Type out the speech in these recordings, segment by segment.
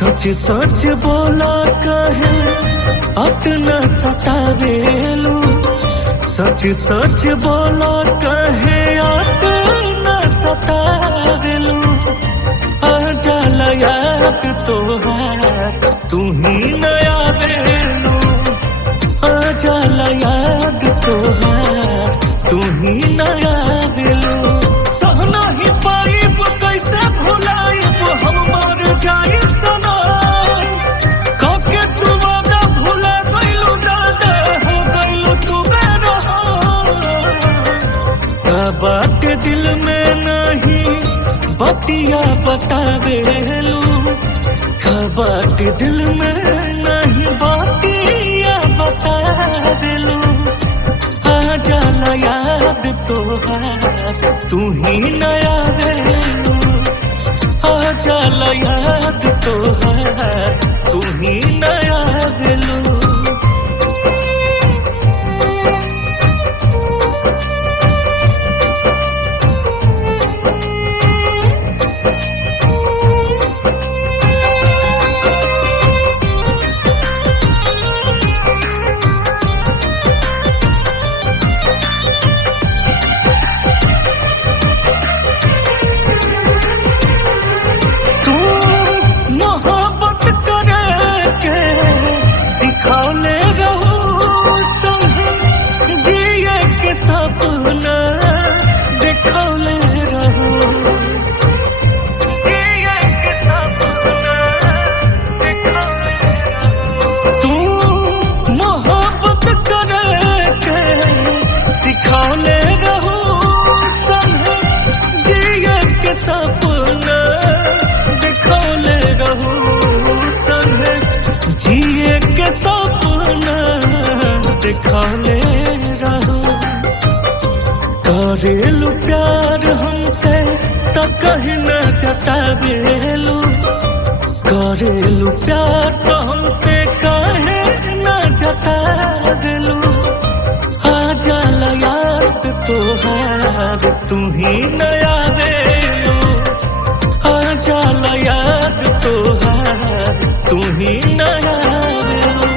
सच सच बोला कहे अपना सतावेलू, सच सच बोला कहे अपना सतावेलू। आ जाला याद तोहार तू ही नया वेलू, आ जाला याद तोहार तू ही नया वेलू। सहना ही पाइब कैसे भुलाइब हम मर जाइब सना, काके तू वादा भुला गइलू दादा हो गइलू तू मेरा। का बात दिल में नहीं बतिया बतावेलू, का बात दिल में नहीं बतिया बतावेलू। आ जाला याद तोहार तू ही नया वेलू, आ जाला याद तोहार तू ही नया वेलू। सिखौले रहू संग जिए के सपना देखौले रहू, जिए के सपना देखौले रहू। तू मोहब्बत करे के सिखौले रहू संग जिए के सपना देखौले रहू, संग जिए के सपना दिखौले रहू। करेलू प्यार हमसे तो कहीं न जतावेलू, करेलू प्यार तो हमसे कहे न जतावेलू। आ जाला याद तोहार तू ही नया वेलू, आ जाला याद तोहार तू ही नया वेलू।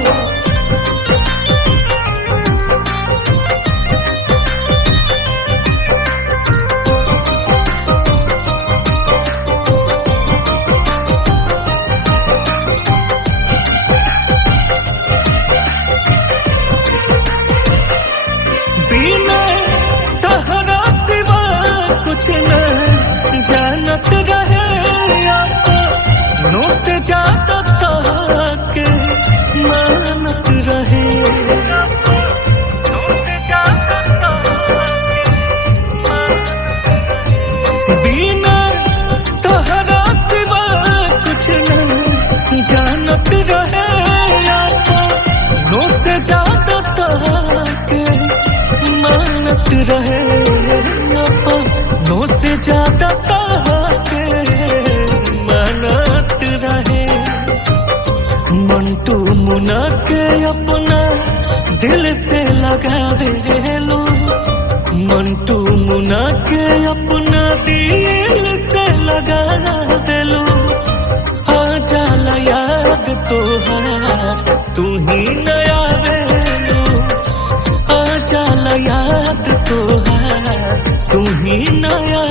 बिना तहरा सिवा कुछ न जानत रहे, नो से ज्यादा के मानत रहे। बिना तहरा सिवा कुछ न जानत रहे, नो से ज्यादा के मानत रहे। नो से ज्यादा के मानत रहे। मंटू मुना के अपना दिल से लगावेलू, मंटू मुना के अपना दिल से लगावेलू। आ जाला याद तोहार तू ही नया वेलू, आ जाला याद तोहार तू ही नया